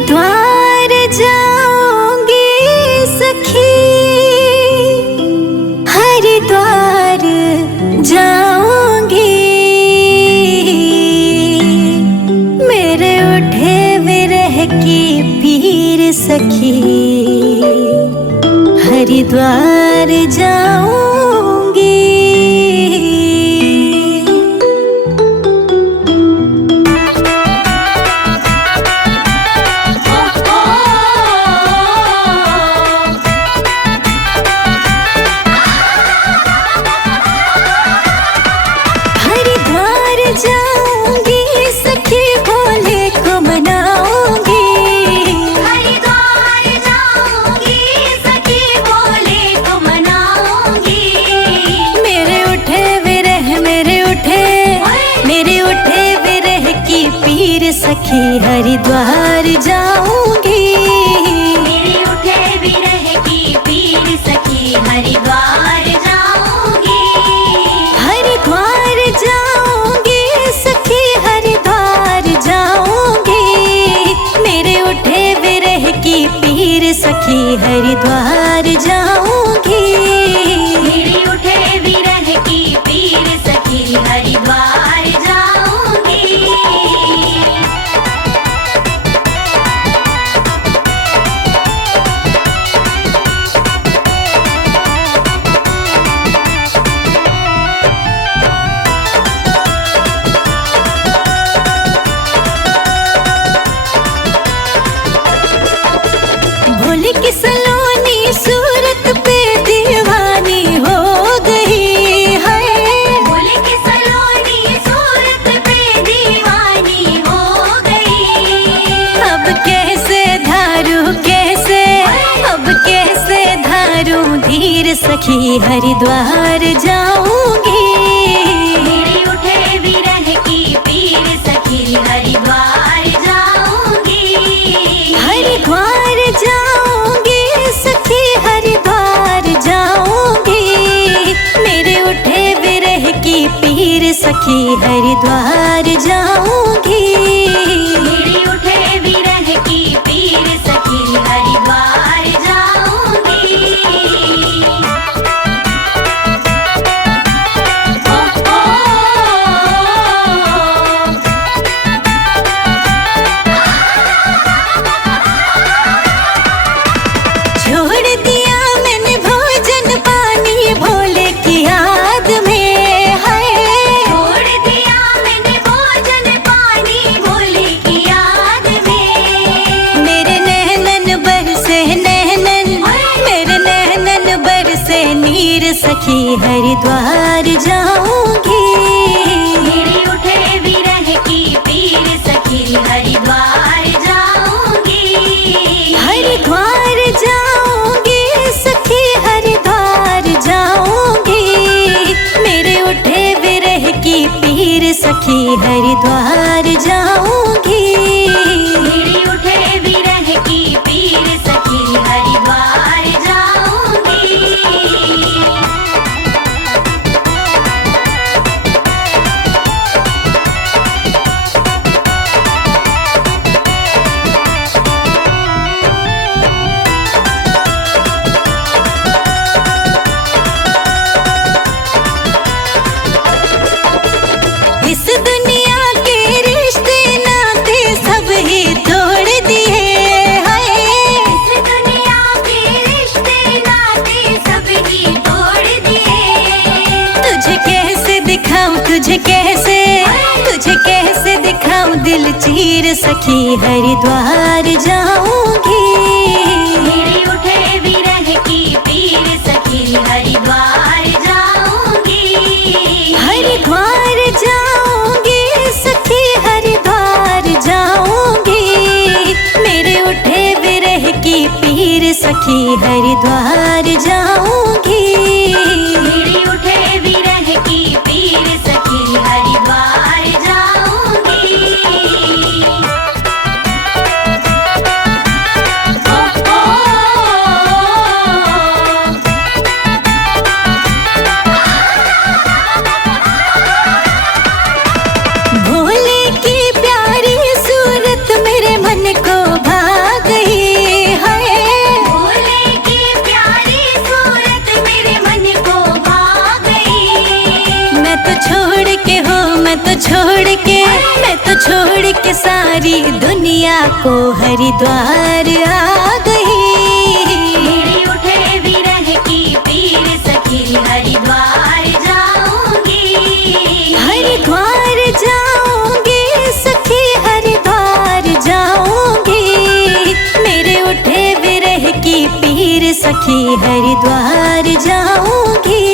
हरिद्वार जाऊंगी सखी, हरिद्वार जाऊंगी। मेरे उठे विरह की पीर सखी, हरिद्वार जाऊंगी। जाऊंगी सखी भोले को मनाऊंगी, हरिद्वार जाऊंगी सखी भोले को मनाऊंगी। मेरे उठे विरह की पीर सखी, हरिद्वार जाऊंगी। मेरे उठे विरह की पीर सखी, हरिद्वार जाऊंगी। हरिद्वार जाऊंगी सखी, हरिद्वार जाऊंगी। मेरे उठे विरह की पीर सखी, हरिद्वार जाऊंगी। मेरे उठे विरह की पीर सखी, हरिद्वार जाऊंगी। भोले की सलोनी सूरत पे दीवानी हो गई है। भोले की सलोनी सूरत पे दीवानी हो गई। अब कैसे धारू धीर सखी, हरिद्वार जाऊंगी। मेरे उठे विरह की पीर सखी, हरिद्वार जाऊंगी। हरिद्वार जाऊंगी सखी, हरिद्वार जाऊंगी। मेरे उठे विरह की पीर सखी, हरिद्वार जाऊंगी। मेरे उठे विरह की पीर सखी, हरिद्वार जाऊंगी। छोड़ दिया मैंने भोजन पानी भोले की याद में है। छोड़ दिया मैंने भोजन पानी भोले की याद में। मेरे नैनन बरसे नीर सखी, हरिद्वार जाऊंगी। मेरे उठे विरह की पीर सखी, हरिद्वार जाऊंगी। हरिद्वार जाऊंगी सखी, हरिद्वार जाऊंगी। मेरे उठे विरह की पीर सखी, हरिद्वार जाऊंगी। मेरे उठे विरह की पीर सखी, हरिद्वार जाऊंगी। इस दुनिया के रिश्ते नाते सब ही तोड़ दिए हैं। इस दुनिया के रिश्ते नाते सब ही तोड़ दिए। तुझे कैसे दिखाऊं दिल चीर सखी, हरिद्वार जाऊंगी। मेरे उठे विरह की पीर सखी, हरिद्वार जाऊंगी। हरिद्वार जाऊंगी सखी, हरिद्वार जाऊंगी। मेरे उठे विरह की पीर सखी, हरिद्वार जाऊंगी। मेरे उठे विरह की पीर सखी, हरिद्वार जाऊंगी। भोले की प्यारी सूरत मेरे मन को भा को हरिद्वार आ गई। मेरे उठे विरह की पीर सखी हरिद्वार जाऊंगी। हरिद्वार जाऊंगी सखी हरिद्वार जाऊंगी। मेरे उठे विरह की पीर सखी हरिद्वार जाऊंगी।